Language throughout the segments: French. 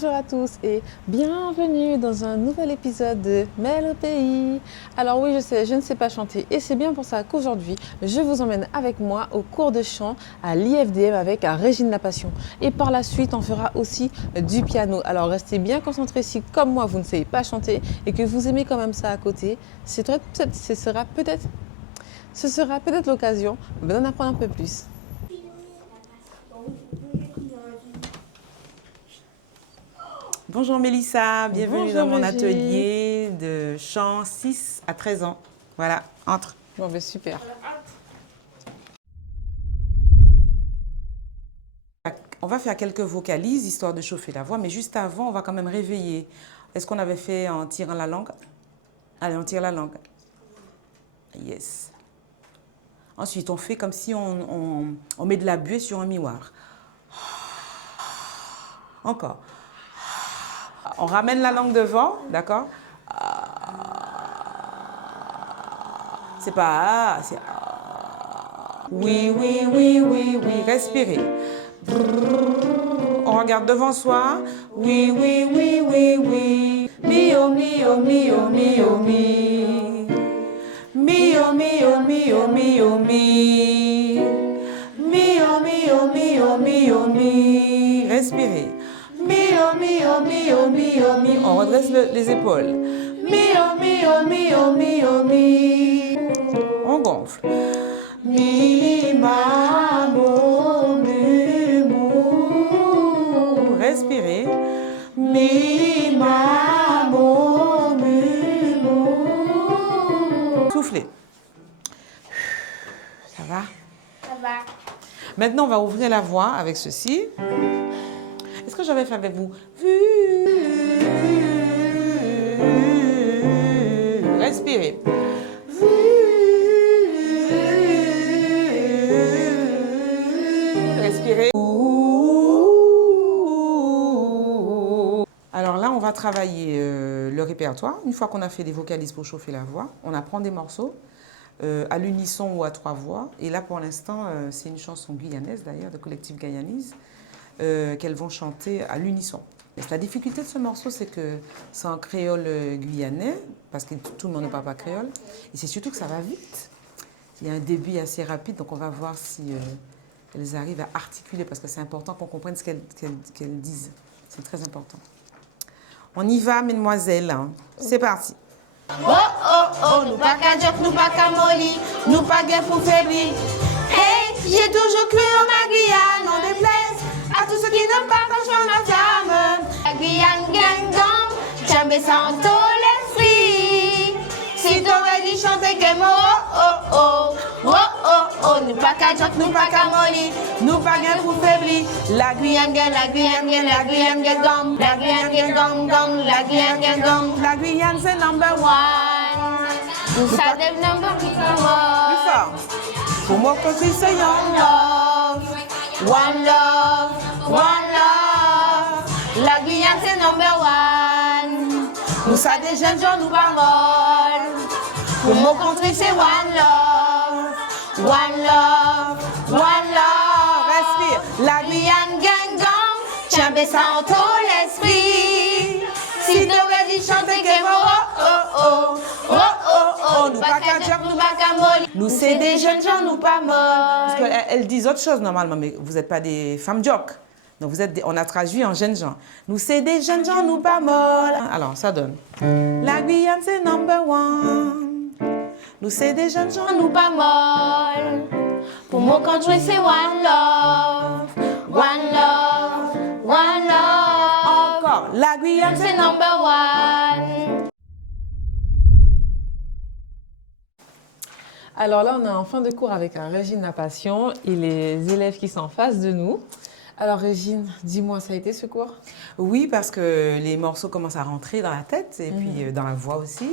Bonjour à tous et bienvenue dans un nouvel épisode de Mêle au pays. Alors oui, je sais, je ne sais pas chanter et c'est bien pour ça qu'aujourd'hui, je vous emmène avec moi au cours de chant à l'IFDM avec Régine La Passion. Et par la suite, on fera aussi du piano. Alors restez bien concentrés si, comme moi, vous ne savez pas chanter et que vous aimez quand même ça à côté. Ce sera peut-être l'occasion d'en apprendre un peu plus. Bonjour Mélissa, bienvenue Bonjour dans mon Régine. atelier de chant 6 à 13 ans. Voilà, entre. Bon, ben super. On va faire quelques vocalises, histoire de chauffer la voix, mais juste avant, on va quand même réveiller. Est-ce qu'on avait fait en tirant la langue? Allez, on tire la langue. Yes. Ensuite, on fait comme si on met de la buée sur un miroir. Encore. On ramène la langue devant, d'accord? C'est pas ah, c'est ah. Oui, oui, oui, oui, oui. Respirez. On regarde devant soi. Oui, oui, oui, oui, oui. Mio, mio, mio, mio, mi. Mio, mio, mio, mio, mi. Mio, mio, mio, mio, mi. Respirez. Mio, mio, mio, mio, mi. On redresse les épaules. Mio, mio, mio, mio, mi. On gonfle. Mi, ma, mo, mu, mu. Respirez. Mi, ma, mo, mu, mu. Soufflez. Ça va? Ça va. Maintenant, on va ouvrir la voix avec ceci. Est-ce que j'avais fait avec vous? Respirez. Respirez. Alors là, on va travailler le répertoire. Une fois qu'on a fait les vocalises pour chauffer la voix, on apprend des morceaux à l'unisson ou à trois voix. Et là, pour l'instant, c'est une chanson guyanaise d'ailleurs, de Collectif Guyanese, qu'elles vont chanter à l'unisson. La difficulté de ce morceau, c'est que c'est en créole guyanais, parce que tout le monde ne parle pas créole. Et c'est surtout que ça va vite. Il y a un débit assez rapide, donc on va voir si elles arrivent à articuler, parce que c'est important qu'on comprenne ce qu'elles disent. C'est très important. On y va, mesdemoiselles. C'est parti. Oh, oh, oh, nous pas qu'à joke, nous pas qu'à molly, nous pas gain pour faiblir. Hey, j'ai toujours cru en ma Guyane, on déplaise à tous ceux qui n'aiment pas quand je fais ma flamme. La Guyane gang gang, j'aime sans tout l'esprit. Si t'aurais dit chanter que moi, oh, oh, oh, oh, oh, oh, nous pas qu'à joke, nous pas qu'à molly, nous pas gain pour faiblir. La Guyane gang, la Guyane gang, la Guyane gang gang, la Guyane gang gang gang, la Guyane gang gang. La Guyane, c'est number one. Ça devient number Plus one. fort. Pour moi, quand c'est ça, Love, one love, one love. La Guyane c'est number one. Nous ça des jeunes gens nous pas molles. Pour mon country c'est one love, one love, one love. Respire. La Guyane gang gang, tiens baissant en tout l'esprit. Si t'aurais dit chanter que moi, oh oh oh, oh oh oh, nous pas qu'à joke, nous pas qu'à molly. Nous c'est des jeunes gens, nous pas Parce molles. qu'elles disent autre chose normalement, mais vous n'êtes pas des femmes jock. Donc on a traduit en jeunes gens. Nous c'est des jeunes gens, nous pas molles. Alors ça donne. La Guyane c'est number one. Nous c'est des jeunes gens, Nous pas molles. Pour mon country c'est one love, one love, one love. encore. La Guyane C'est number one. Alors là, on est en fin de cours avec Régine La Passion et les élèves qui sont en face de nous. Alors Régine, dis-moi, ça a été ce cours? Oui, parce que les morceaux commencent à rentrer dans la tête et puis dans la voix aussi.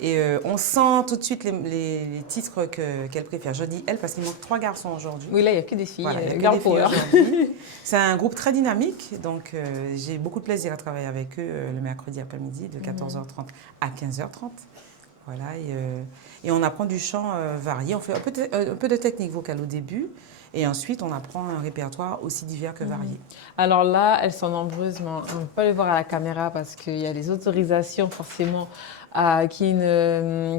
Et on sent tout de suite les titres qu'elle préfère. Je dis elle parce qu'il manque 3 garçons aujourd'hui. Oui, là, il n'y a que des filles. Voilà, il y a que Girl des filles power. aujourd'hui. C'est un groupe très dynamique, donc j'ai beaucoup de plaisir à travailler avec eux le mercredi après-midi de 14h30 à 15h30. Voilà, et on apprend du chant varié. On fait un peu de technique vocale au début Et ensuite, on apprend un répertoire aussi divers que varié. Alors là, elles sont nombreuses, mais on ne peut pas les voir à la caméra parce qu'il y a des autorisations forcément qui ne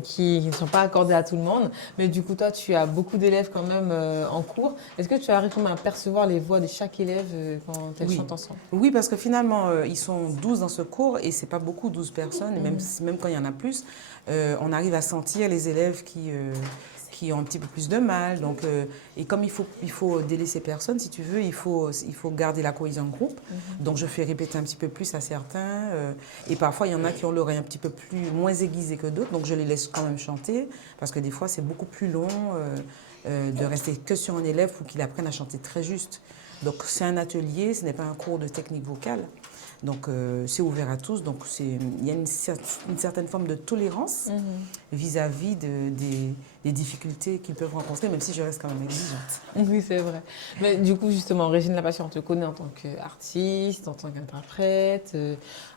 sont pas accordées à tout le monde. Mais du coup, toi, tu as beaucoup d'élèves quand même en cours. Est-ce que tu arrives quand même à percevoir les voix de chaque élève quand elles Oui. chantent ensemble? Oui, parce que finalement, ils sont 12 dans ce cours et c'est pas beaucoup, 12 personnes, même quand il y en a plus, on arrive à sentir les élèves qui ont un petit peu plus de mal. Donc, et comme il faut délaisser personne, si tu veux, il faut garder la cohésion de groupe. Donc, je fais répéter un petit peu plus à certains. Et parfois, il y en a qui ont l'oreille un petit peu moins aiguisée que d'autres. Donc, je les laisse quand même chanter parce que des fois, c'est beaucoup plus long de rester que sur un élève pour qu'il apprenne à chanter très juste. Donc, c'est un atelier, ce n'est pas un cours de technique vocale. Donc, c'est ouvert à tous. Donc, il y a une certaine forme de tolérance vis-à-vis des difficultés qu'ils peuvent rencontrer, même si je reste quand même exigeante. Oui, c'est vrai. Mais du coup, justement, Régine Lapassion, on te connaît en tant qu'artiste, en tant qu'interprète,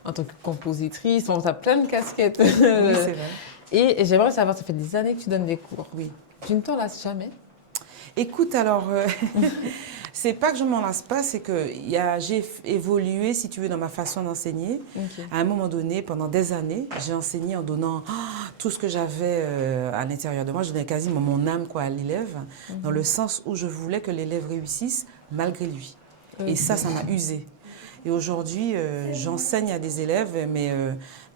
en tant que compositrice. On a plein de casquettes. Oui, c'est vrai. Et j'aimerais savoir, ça fait des années que tu donnes des cours. Oui. Tu ne t'en lasses jamais? Écoute, alors, c'est pas que je m'en lasse pas, c'est que j'ai évolué, si tu veux, dans ma façon d'enseigner. Okay. À un moment donné, pendant des années, j'ai enseigné en donnant tout ce que j'avais à l'intérieur de moi. Je donnais quasiment mon âme à l'élève, dans le sens où je voulais que l'élève réussisse malgré lui. Et ça m'a usée. Et aujourd'hui, j'enseigne à des élèves, mais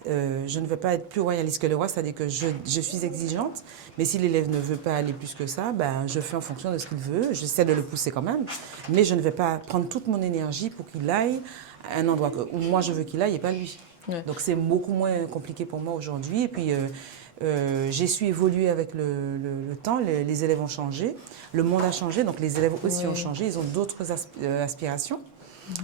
je ne veux pas être plus royaliste que le roi, c'est-à-dire que je suis exigeante, mais si l'élève ne veut pas aller plus que ça, ben, je fais en fonction de ce qu'il veut, j'essaie de le pousser quand même, mais je ne vais pas prendre toute mon énergie pour qu'il aille à un endroit où moi je veux qu'il aille et pas lui. Ouais. Donc c'est beaucoup moins compliqué pour moi aujourd'hui. Et puis j'ai su évoluer avec le temps, les élèves ont changé, le monde a changé, donc les élèves aussi ont changé, ils ont d'autres aspirations.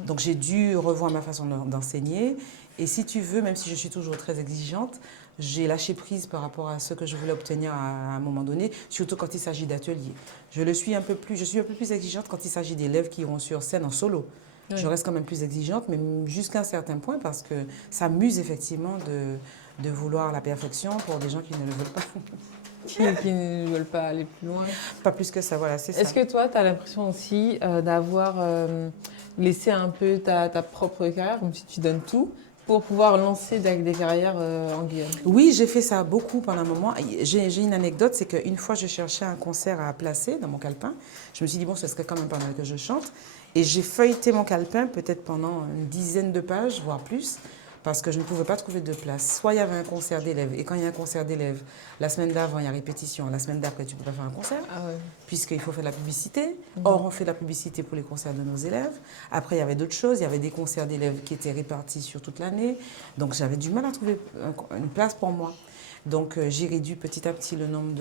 Donc j'ai dû revoir ma façon d'enseigner. Et si tu veux, même si je suis toujours très exigeante, j'ai lâché prise par rapport à ce que je voulais obtenir à un moment donné, surtout quand il s'agit d'ateliers. Je suis un peu plus exigeante quand il s'agit d'élèves qui iront sur scène en solo. Oui. Je reste quand même plus exigeante, mais jusqu'à un certain point, parce que ça m'use effectivement de vouloir la perfection pour des gens qui ne le veulent pas. Qui ne veulent pas aller plus loin. Pas plus que ça, voilà, c'est ça. Est-ce que toi, tu as l'impression aussi d'avoir laissé un peu ta propre carrière, comme si tu donnes tout, pour pouvoir lancer des carrières en Guyane? Oui, j'ai fait ça beaucoup pendant un moment. J'ai une anecdote, c'est qu'une fois, je cherchais un concert à placer dans mon calepin. Je me suis dit, bon, ce serait quand même pas mal que je chante. Et j'ai feuilleté mon calepin peut-être pendant une dizaine de pages, voire plus, parce que je ne pouvais pas trouver de place. Soit il y avait un concert d'élèves, et quand il y a un concert d'élèves, la semaine d'avant, il y a répétition, la semaine d'après, tu ne peux pas faire un concert, puisqu'il faut faire de la publicité. Or, on fait de la publicité pour les concerts de nos élèves. Après, il y avait d'autres choses, il y avait des concerts d'élèves qui étaient répartis sur toute l'année. Donc, j'avais du mal à trouver une place pour moi. Donc, j'ai réduit petit à petit le nombre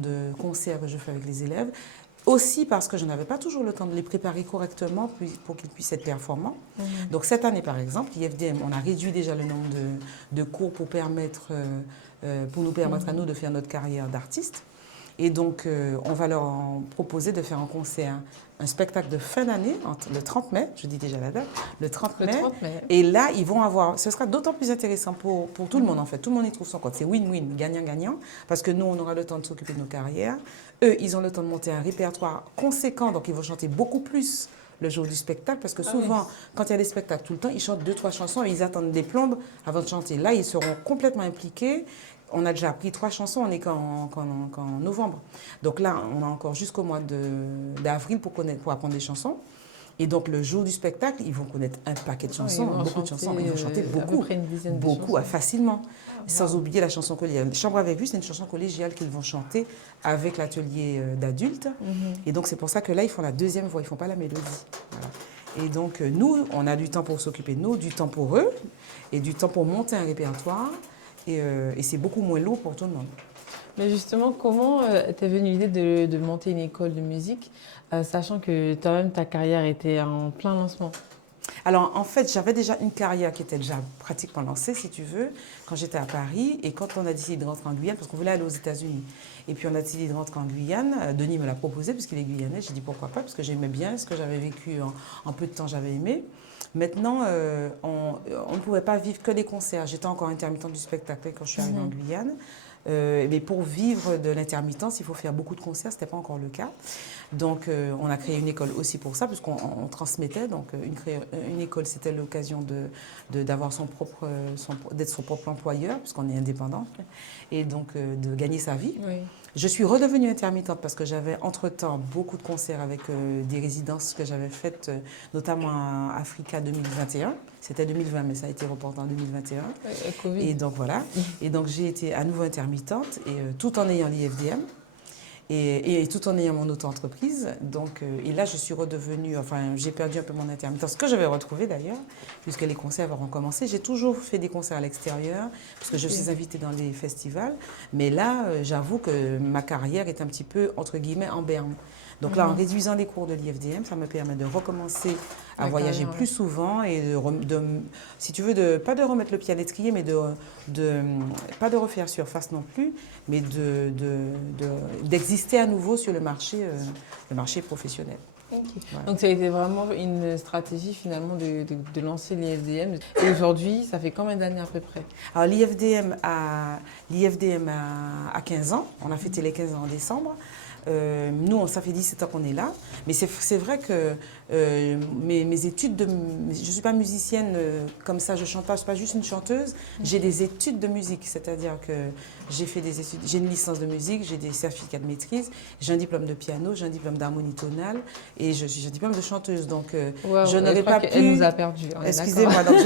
de concerts que je fais avec les élèves. Aussi parce que je n'avais pas toujours le temps de les préparer correctement pour qu'ils puissent être performants. Donc cette année, par exemple, l'IFDM, on a réduit déjà le nombre de cours pour nous permettre à nous de faire notre carrière d'artiste. Et donc, on va leur proposer de faire un concert, un spectacle de fin d'année, le 30 mai, je dis déjà la date, le 30 mai. Et là, ils vont avoir, ce sera d'autant plus intéressant pour tout le monde, en fait. Tout le monde y trouve son compte. C'est win-win, gagnant-gagnant, parce que nous, on aura le temps de s'occuper de nos carrières. Eux, ils ont le temps de monter un répertoire conséquent, donc ils vont chanter beaucoup plus le jour du spectacle, parce que souvent, quand il y a des spectacles tout le temps, ils chantent 2-3 chansons et ils attendent des plombes avant de chanter. Là, ils seront complètement impliqués. On a déjà appris 3 chansons, on n'est qu'en novembre. Donc là, on a encore jusqu'au mois d'avril pour apprendre des chansons. Et donc, le jour du spectacle, ils vont connaître un paquet de chansons, beaucoup de chansons. Ils vont chanter beaucoup, à peu près une dizaine de chansons. Facilement. Sans oublier la chanson collégiale. Chambre avec vue, c'est une chanson collégiale qu'ils vont chanter avec l'atelier d'adultes. Et donc, c'est pour ça que là, ils font la deuxième voix, ils ne font pas la mélodie. Voilà. Et donc, nous, on a du temps pour s'occuper de nous, du temps pour eux, et du temps pour monter un répertoire. Et c'est beaucoup moins lourd pour tout le monde. Mais justement, comment t'es venue l'idée de monter une école de musique, sachant que toi-même, ta carrière était en plein lancement? Alors, en fait, j'avais déjà une carrière qui était déjà pratiquement lancée, si tu veux, quand j'étais à Paris. Et quand on a décidé de rentrer en Guyane, parce qu'on voulait aller aux États-Unis. Et puis, on a décidé de rentrer en Guyane. Denis me l'a proposé, puisqu'il est guyanais. J'ai dit pourquoi pas, parce que j'aimais bien ce que j'avais vécu en peu de temps, j'avais aimé. Maintenant, on ne pouvait pas vivre que des concerts. J'étais encore intermittente du spectacle quand je suis arrivée en Guyane. Mais pour vivre de l'intermittence, il faut faire beaucoup de concerts, ce n'était pas encore le cas. Donc, on a créé une école aussi pour ça, puisqu'on transmettait. Donc, une école, c'était l'occasion d'avoir d'être son propre employeur, puisqu'on est indépendant, et donc de gagner sa vie. Oui. Je suis redevenue intermittente parce que j'avais entre-temps beaucoup de concerts avec des résidences que j'avais faites, notamment à Africa 2021. C'était 2020, mais ça a été reporté en 2021. Covid. Et donc voilà. Et donc j'ai été à nouveau intermittente, et tout en ayant l'IFDM. Et tout en ayant mon auto-entreprise. Donc, et là, je suis redevenue, enfin, j'ai perdu un peu mon intermittence, que je vais retrouver d'ailleurs, puisque les concerts vont recommencer. J'ai toujours fait des concerts à l'extérieur, parce que je suis invitée dans les festivals. Mais là, j'avoue que ma carrière est un petit peu, entre guillemets, en berne. Donc là, en réduisant les cours de l'IFDM, ça me permet de recommencer à voyager plus souvent et si tu veux, pas de remettre le pied à l'étrier, mais pas de refaire surface non plus, mais d'exister à nouveau sur le marché professionnel. Okay. Voilà. Donc ça a été vraiment une stratégie finalement de lancer l'IFDM. Et aujourd'hui, ça fait combien d'années à peu près? Alors l'IFDM a 15 ans, on a fêté les 15 ans en décembre. Nous, ça fait 17 ans qu'on est là, mais c'est vrai que mes études je ne suis pas musicienne comme ça, je ne chante pas, je ne suis pas juste une chanteuse, j'ai des études de musique, c'est-à-dire que j'ai fait des études, j'ai une licence de musique, j'ai des certificats de maîtrise, j'ai un diplôme de piano, j'ai un diplôme d'harmonie tonale et j'ai un diplôme de chanteuse, donc je n'aurais pas pu... Elle nous a perdus. Excusez-moi, donc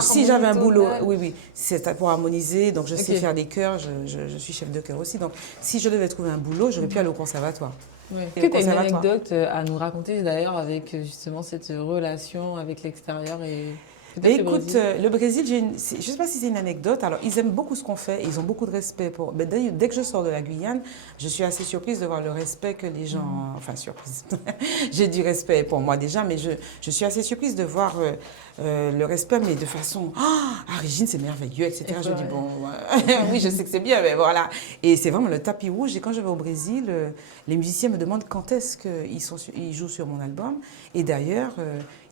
si j'avais un boulot, oui, c'est pour harmoniser, donc je sais faire des chœurs, je suis chef de chœur aussi, donc si je devais trouver un boulot, j'aurais pu aller au conservatoire. Oui. Est-ce que tu as une anecdote à nous raconter d'ailleurs avec justement cette relation avec l'extérieur et... Écoute, le Brésil, je ne sais pas si c'est une anecdote. Alors, ils aiment beaucoup ce qu'on fait, ils ont beaucoup de respect pour. Mais dès que je sors de la Guyane, je suis assez surprise de voir le respect que les gens. Enfin, surprise. J'ai du respect pour moi déjà, mais je suis assez surprise de voir le respect, mais de façon. Ah, Régine, c'est merveilleux, etc. Je dis, bon, oui, je sais que c'est bien, mais voilà. Et c'est vraiment le tapis rouge. Et quand je vais au Brésil, les musiciens me demandent quand est-ce qu'ils jouent sur mon album. Et d'ailleurs,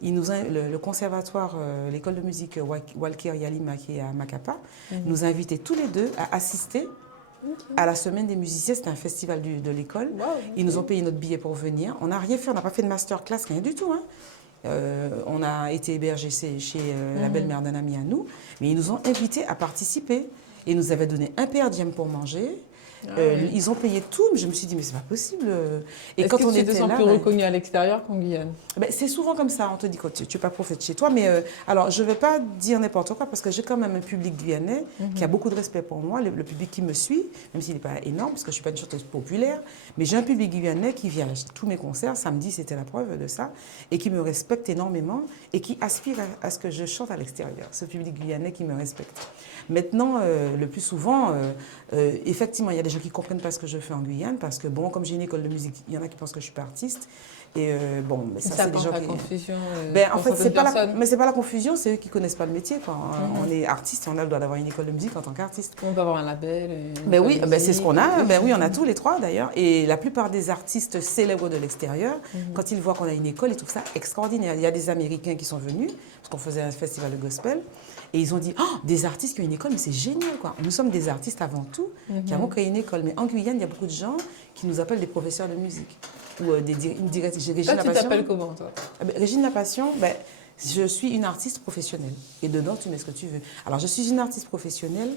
le conservatoire, l'école de musique Walker Yalima qui est à Macapá, nous a invités tous les deux à assister à la semaine des musiciens. C'était un festival de l'école. Wow, Ils nous ont payé notre billet pour venir. On n'a rien fait, on n'a pas fait de masterclass, rien du tout. Hein. On a été hébergés chez la belle-mère d'un ami à nous, mais ils nous ont invités à participer. Et ils nous avaient donné un per diem pour manger. Ils ont payé tout, mais je me suis dit, mais c'est pas possible. Et quand on était là... Est-ce que tu te sens plus reconnu à l'extérieur qu'en Guyane? C'est souvent comme ça, on te dit que tu n'es pas prophète chez toi, mais alors je ne vais pas dire n'importe quoi, parce que j'ai quand même un public guyanais qui a beaucoup de respect pour moi, le public qui me suit, même s'il n'est pas énorme, parce que je ne suis pas une chanteuse populaire, mais j'ai un public guyanais qui vient à tous mes concerts, samedi c'était la preuve de ça, et qui me respecte énormément, et qui aspire à ce que je chante à l'extérieur, ce public guyanais qui me respecte. Maintenant, le plus souvent, effectivement, il y a des gens qui ne comprennent pas ce que je fais en Guyane, parce que, bon, comme j'ai une école de musique, il y en a qui pensent que je suis pas artiste. Et bon, mais ça, c'est des gens qui... confusion. En fait, c'est pas la confusion, c'est eux qui connaissent pas le métier. Quoi. On est artiste et on a le droit d'avoir une école de musique en tant qu'artiste. On peut avoir un label. Oui, c'est ce qu'on a. Oui, on a tous les trois d'ailleurs. Et la plupart des artistes célèbres de l'extérieur, quand ils voient qu'on a une école, ils trouvent ça extraordinaire. Il y a des Américains qui sont venus, parce qu'on faisait un festival de gospel, et ils ont dit, des artistes qui ont une école, mais c'est génial, quoi. Nous sommes des artistes avant tout, qui avons créé une école. Mais en Guyane, il y a beaucoup de gens qui nous appellent des professeurs de musique. Ou une directrice. Toi, tu t'appelles comment, toi? Régine Lapassion, je suis une artiste professionnelle. Et dedans, tu mets ce que tu veux. Alors, je suis une artiste professionnelle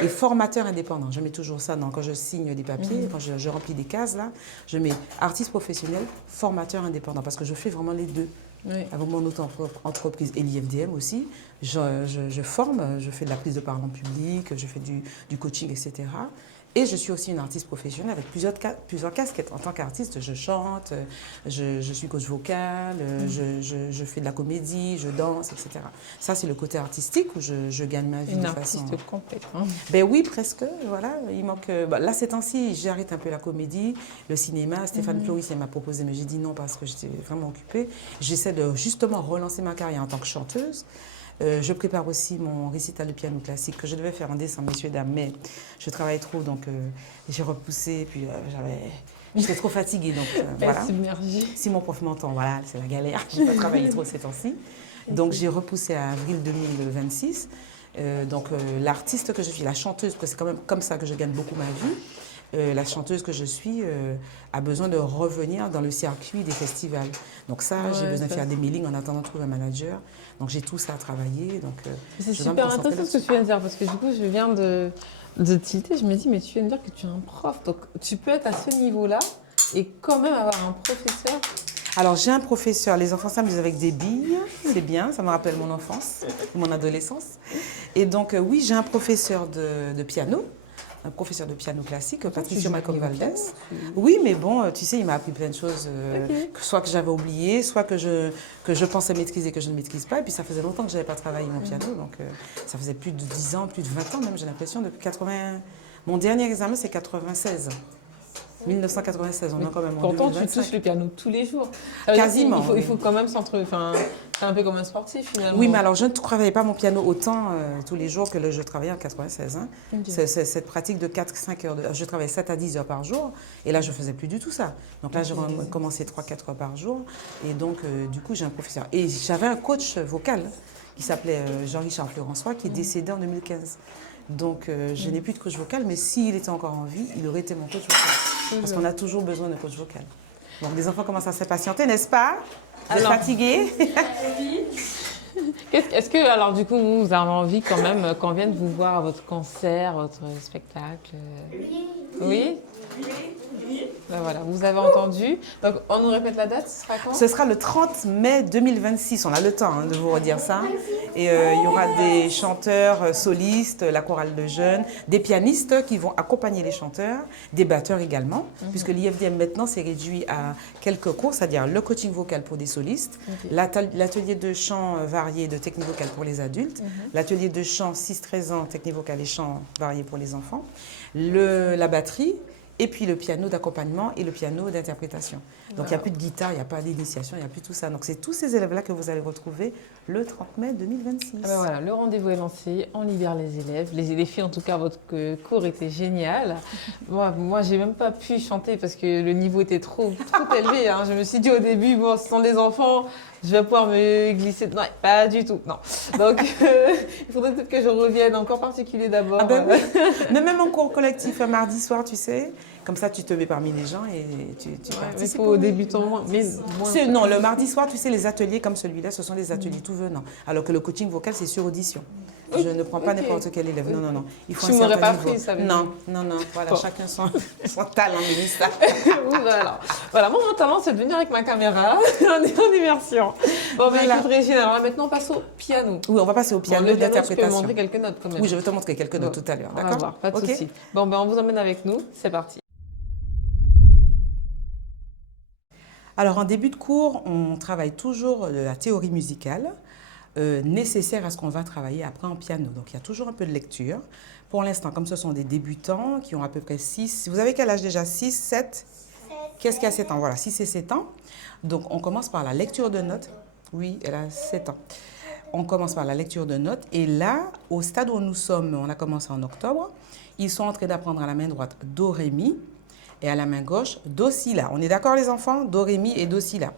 et formateur indépendant. Je mets toujours ça quand je signe des papiers, quand je remplis des cases, là, je mets artiste professionnel, formateur indépendant, parce que je fais vraiment les deux. Oui. Avec mon auto-entreprise et l'IFDM aussi, je forme, je fais de la prise de parole en public, je fais du coaching, etc. Et je suis aussi une artiste professionnelle avec plusieurs casquettes. En tant qu'artiste, je chante, je suis coach vocal, je fais de la comédie, je danse, etc. Ça, c'est le côté artistique où je gagne ma vie de façon... Une artiste complète. Hein. Oui, presque. Voilà. Il manque... là, ces temps-ci, j'arrête un peu la comédie, le cinéma. Stéphane Floris m'a proposé, mais j'ai dit non parce que j'étais vraiment occupée. J'essaie de justement relancer ma carrière en tant que chanteuse. Je prépare aussi mon récital de piano classique que je devais faire en décembre, messieurs, dames, mais je travaille trop, donc j'ai repoussé, puis j'étais trop fatiguée, donc voilà. Si mon prof m'entend, voilà, c'est la galère, je n'ai pas travaillé trop ces temps-ci. Donc j'ai repoussé à avril 2026. L'artiste que je suis, la chanteuse, parce que c'est quand même comme ça que je gagne beaucoup ma vie, la chanteuse que je suis a besoin de revenir dans le circuit des festivals. Donc ça, j'ai besoin de faire des mailings en attendant de trouver un manager. Donc j'ai tout ça à travailler. C'est super intéressant ce que tu viens de dire, parce que du coup, je viens de tilter. Je me dis, mais tu viens de dire que tu es un prof. Donc tu peux être à ce niveau-là et quand même avoir un professeur. Alors j'ai un professeur, les enfants s'amusent avec des billes, c'est bien, ça me rappelle mon enfance, mon adolescence. Et donc oui, j'ai un professeur de piano, un professeur de piano classique, Patricio Malcolm Valdez. Oui, mais bon, tu sais, il m'a appris plein de choses, soit que j'avais oubliées, soit que je pensais maîtriser et que je ne maîtrise pas. Et puis ça faisait longtemps que je n'avais pas travaillé mon piano, donc ça faisait plus de 10 ans, plus de 20 ans même, j'ai l'impression, depuis 80... Mon dernier examen, c'est 96. 1996, on a quand même en Pourtant, 2025. tu touches le piano tous les jours. Quasiment. Il faut quand même s'entraîner. Enfin, c'est un peu comme un sportif finalement. Oui, mais alors je ne travaillais pas mon piano autant tous les jours que je travaillais en 96. Hein. Okay. C'est cette pratique de 4-5 heures. Je travaillais 7 à 10 heures par jour et là, je ne faisais plus du tout ça. Donc là, j'ai commencé 3-4 heures par jour et donc du coup, j'ai un professeur. Et j'avais un coach vocal qui s'appelait Jean-Richard Florençois qui est décédé en 2015. Donc je n'ai plus de coach vocal, mais s'il était encore en vie, il aurait été mon coach vocal. Parce qu'on a toujours besoin de coach vocal. Donc les enfants commencent à s'impatienter, n'est-ce pas? Vous êtes fatigués? Oui. Est-ce que, alors du coup, vous avez envie quand même qu'on vienne vous voir à votre concert, votre spectacle? Oui. Ben voilà, vous avez entendu. Donc, on nous répète la date, ce sera quand? Ce sera le 30 mai 2026, on a le temps de vous redire ça. Et il y aura des chanteurs solistes, la chorale de jeunes, des pianistes qui vont accompagner les chanteurs, des batteurs également, puisque l'IFDM maintenant s'est réduit à quelques cours, c'est-à-dire le coaching vocal pour des solistes, l'atelier de chant varié de technique vocale pour les adultes, l'atelier de chant 6-13 ans, technique vocale et chant varié pour les enfants, la batterie, et puis le piano d'accompagnement et le piano d'interprétation. Donc il n'y a plus de guitare, il n'y a pas d'initiation, il n'y a plus tout ça. Donc c'est tous ces élèves-là que vous allez retrouver le 30 mai 2026. Ah ben voilà, le rendez-vous est lancé, on libère les élèves. Les filles, en tout cas, votre cours était génial. Moi j'ai même pas pu chanter parce que le niveau était trop élevé. Hein. Je me suis dit au début, bon, ce sont des enfants, je vais pouvoir me glisser. Non, pas du tout, non. Donc il faudrait peut-être que je revienne en cours particulier d'abord. Ah ben oui. Mais même en cours collectif, un mardi soir, tu sais. Comme ça, tu te mets parmi les gens et tu participes. Mais aux débutants moins. Non, le mardi soir, tu sais, les ateliers comme celui-là, ce sont des ateliers tout venant. Alors que le coaching vocal, c'est sur audition. Je ne prends pas n'importe quel élève. Non, non, non. Il faut tu ne m'aurais pas pris, ça veut dire. Non. Voilà, bon. Chacun son talent, Mélissa. Voilà, moi, mon talent, c'est de venir avec ma caméra en immersion. Bon, mais écoute, Régine, alors là, maintenant, on passe au piano. Oui, on va passer au piano d'interprétation. Tu peux me montrer quelques notes quand même. Oui, je vais te montrer quelques notes tout à l'heure. D'accord. On va voir, pas de souci. Bon, ben, on vous emmène avec nous. C'est parti. Alors, en début de cours, on travaille toujours la théorie musicale nécessaire à ce qu'on va travailler après en piano. Donc, il y a toujours un peu de lecture. Pour l'instant, comme ce sont des débutants qui ont à peu près 6... Vous avez quel âge déjà? 6, 7? Qu'est-ce qu'il y a 7 ans? Voilà, 6 et 7 ans. Donc, on commence par la lecture de notes. Oui, elle a 7 ans. On commence par la lecture de notes. Et là, au stade où nous sommes, on a commencé en octobre, ils sont en train d'apprendre à la main droite Do, Ré, Mi. Et à la main gauche, Do, Si, La. On est d'accord les enfants? Do, Ré, Mi et Do, Si, La.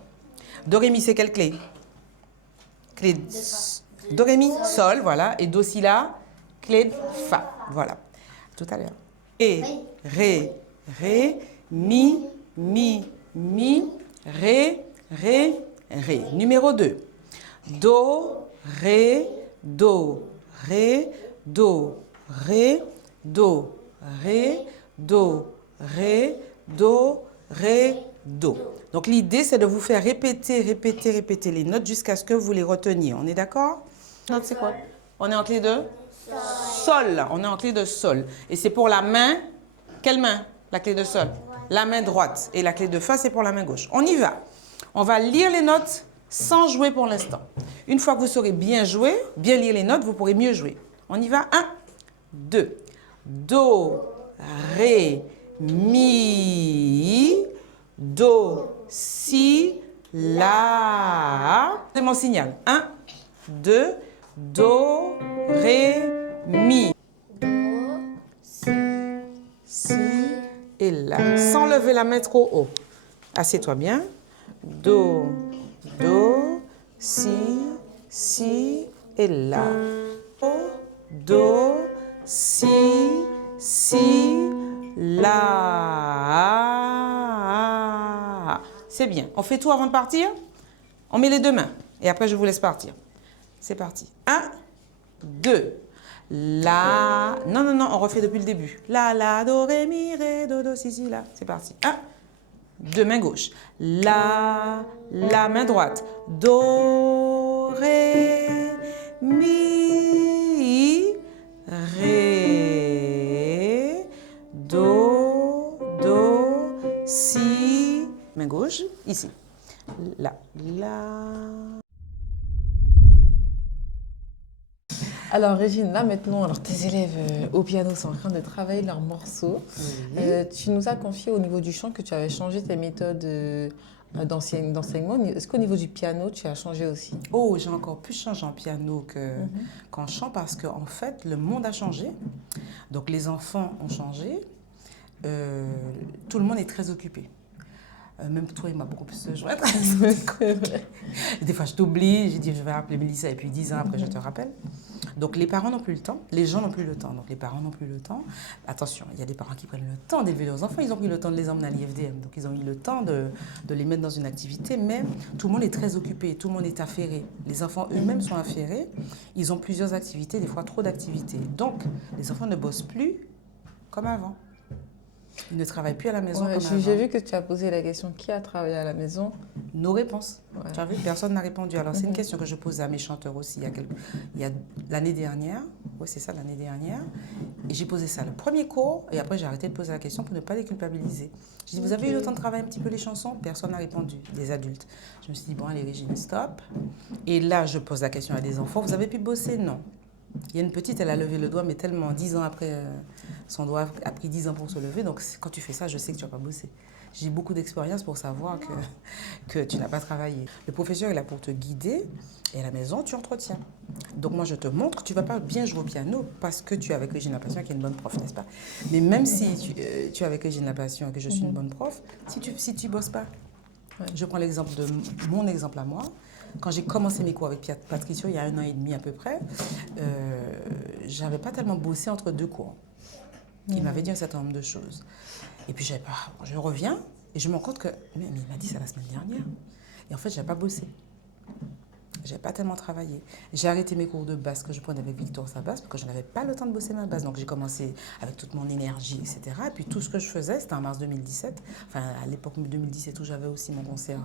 Do, Ré, Mi, c'est quelle clé? Clé de Do, Ré, Mi, Sol, voilà. Et Do, Si, La, clé de Fa. Voilà. Tout à l'heure. Et, Ré, Mi, Ré, Ré. Numéro 2. Do, Ré, Do, Ré, Do, Ré, Do, Ré, Do, Ré, Do, Ré, Do. Donc l'idée, c'est de vous faire répéter les notes jusqu'à ce que vous les reteniez. On est d'accord? Note, c'est quoi? On est en clé de Sol. On est en clé de Sol. Et c'est pour la main. Quelle main? La clé de Sol. La main droite. Et la clé de Fa, c'est pour la main gauche. On y va. On va lire les notes sans jouer pour l'instant. Une fois que vous saurez bien jouer, bien lire les notes, vous pourrez mieux jouer. On y va. 1, 2. Do, Ré, Mi, Do, Si, La. C'est mon signal. 1, 2, Do, Ré, Mi. Do, Si, et La. Sans lever la main trop haut. Assieds-toi bien. Do, Si, et La. do, si, la. C'est bien. On fait tout avant de partir? On met les deux mains. Et après, je vous laisse partir. C'est parti. 1, 2. La. Non, non, non, on refait depuis le début. La, do, ré, mi, ré, do, si, la. C'est parti. 1, 2, main gauche. La, main droite. Do, ré, mi, ré, do, si. Main gauche, ici. La. Alors Régine, là maintenant, alors tes élèves au piano sont en train de travailler leurs morceaux. Oui. Tu nous as confié au niveau du chant que tu avais changé tes méthodes d'enseignement. Est-ce qu'au niveau du piano, tu as changé aussi? Oh, j'ai encore plus changé en piano qu'en chant parce qu'en fait, le monde a changé. Donc les enfants ont changé. Tout le monde est très occupé. Même toi, il m'a beaucoup plus joint. Des fois, je t'oublie, j'ai dit je vais appeler Mélissa et puis 10 ans après, je te rappelle. Donc les parents n'ont plus le temps, les gens n'ont plus le temps. Donc les parents n'ont plus le temps. Attention, il y a des parents qui prennent le temps d'élever leurs enfants, ils ont pris le temps de les emmener à l'IFDM. Donc ils ont eu le temps de les mettre dans une activité, mais tout le monde est très occupé, tout le monde est affairé. Les enfants eux-mêmes sont affairés, ils ont plusieurs activités, des fois trop d'activités. Donc les enfants ne bossent plus comme avant. Ils ne travaillent plus à la maison comme avant. J'ai vu que tu as posé la question qui a travaillé à la maison. Nos réponses. Ouais. Tu as vu, personne n'a répondu. Alors, c'est une question que je pose à mes chanteurs aussi il y a l'année dernière. Oui, c'est ça, l'année dernière. Et j'ai posé ça le premier cours. Et après, j'ai arrêté de poser la question pour ne pas les culpabiliser. J'ai dit, vous avez eu le temps de travailler un petit peu les chansons? Personne n'a répondu, des adultes. Je me suis dit, bon, allez, Régine, stop. Et là, je pose la question à des enfants. Vous avez pu bosser? Non. Il y a une petite, elle a levé le doigt, mais tellement 10 ans après, son doigt a pris 10 ans pour se lever. Donc, quand tu fais ça, je sais que tu n'as pas bossé. J'ai beaucoup d'expérience pour savoir que tu n'as pas travaillé. Le professeur est là pour te guider et à la maison, tu entretiens. Donc, moi, je te montre, tu ne vas pas bien jouer au piano parce que tu es avec Régine Lapassion, qui est une bonne prof, n'est-ce pas? Mais même si tu es avec Régine Lapassion et que je suis une bonne prof, si tu ne bosses pas, je prends l'exemple de mon exemple à moi. Quand j'ai commencé mes cours avec Patricio, il y a 1 an et demi à peu près, je n'avais pas tellement bossé entre 2 cours. Il m'avait dit un certain nombre de choses. Et puis, je reviens et je me rends compte que... Mais il m'a dit ça la semaine dernière. Et en fait, je n'avais pas bossé. Je n'avais pas tellement travaillé. J'ai arrêté mes cours de basse que je prenais avec Victor sa basse parce que je n'avais pas le temps de bosser ma basse. Donc, j'ai commencé avec toute mon énergie, etc. Et puis, tout ce que je faisais, c'était en mars 2017. Enfin, à l'époque 2017 où j'avais aussi mon concert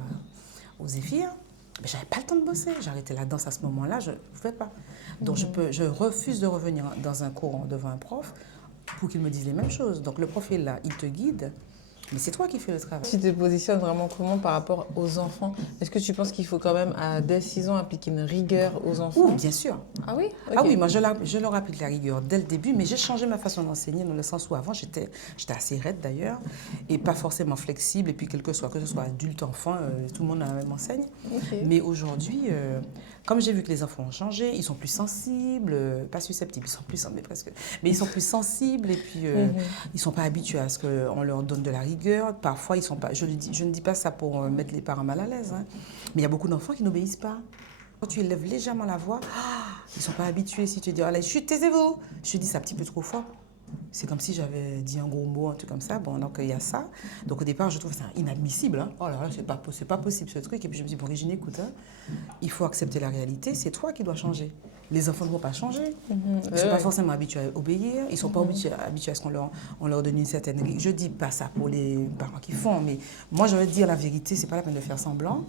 aux Zéphyrs. Mais je n'avais pas le temps de bosser. J'ai arrêté la danse à ce moment-là, je ne pouvais pas. Donc, je refuse de revenir dans un cours devant un prof pour qu'il me dise les mêmes choses. Donc, le prof est là, il te guide, mais c'est toi qui fais le travail. Tu te positionnes vraiment comment par rapport aux enfants? Est-ce que tu penses qu'il faut quand même, dès 6 ans, appliquer une rigueur aux enfants? Oui, bien sûr. Ah oui? Okay. Ah oui, moi, je leur applique la rigueur dès le début, mais j'ai changé ma façon d'enseigner dans le sens où avant, j'étais assez raide d'ailleurs, et pas forcément flexible, et puis que ce soit adulte, enfant, tout le monde m'enseigne. Okay. Mais aujourd'hui, comme j'ai vu que les enfants ont changé, ils sont plus sensibles, pas susceptibles, ils sont plus, mais presque, mais ils sont plus sensibles, et puis ils ne sont pas habitués à ce qu'on leur donne de la rigueur. Parfois, ils sont pas, je ne dis pas ça pour mettre les parents mal à l'aise, hein, mais il y a beaucoup d'enfants qui n'obéissent pas. Quand tu élèves légèrement la voix, ils ne sont pas habitués. Si tu dis, allez, chut, taisez-vous, je te dis, c'est un petit peu trop fort. C'est comme si j'avais dit un gros mot, un truc comme ça. Bon, donc il y a ça. Donc au départ, je trouve ça inadmissible. Hein. Oh là là, c'est pas possible ce truc. Et puis je me dis, bon, Régine, écoute, hein, il faut accepter la réalité. C'est toi qui dois changer. Les enfants ne vont pas changer. Ils ne sont pas forcément habitués à obéir. Ils ne sont pas habitués à ce qu'on leur donne une certaine règle. Je ne dis pas ça pour les parents qui font, mais moi, je vais dire la vérité. Ce n'est pas la peine de faire semblant.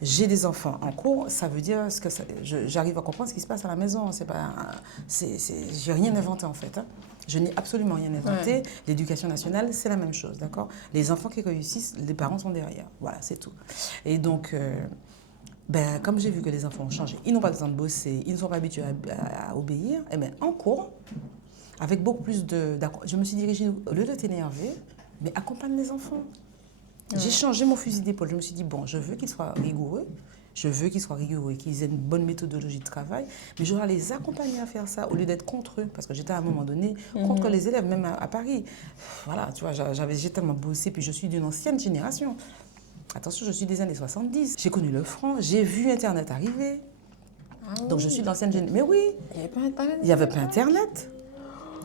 J'ai des enfants en cours. Ça veut dire que j'arrive à comprendre ce qui se passe à la maison. Je n'ai rien inventé, en fait. Hein. Je n'ai absolument rien inventé. Ouais. L'éducation nationale, c'est la même chose, d'accord? Les enfants qui réussissent, les parents sont derrière. Voilà, c'est tout. Et donc, comme j'ai vu que les enfants ont changé, ils n'ont pas le temps de bosser, ils ne sont pas habitués à obéir, et bien en cours, avec beaucoup plus je me suis dirigée, au lieu de t'énerver, mais accompagne les enfants. Ouais. J'ai changé mon fusil d'épaule. Je me suis dit, bon, je veux qu'ils soient rigoureux. Je veux qu'ils soient rigoureux, qu'ils aient une bonne méthodologie de travail, mais je dois les accompagner à faire ça au lieu d'être contre eux, parce que j'étais à un moment donné contre les élèves, même à Paris. Voilà, tu vois, j'ai tellement bossé, puis je suis d'une ancienne génération. Attention, je suis des années 70. J'ai connu le franc, j'ai vu Internet arriver. Donc, je suis de l'ancienne génération. Mais oui, Il n'y avait pas Internet. il n'y avait pas Internet.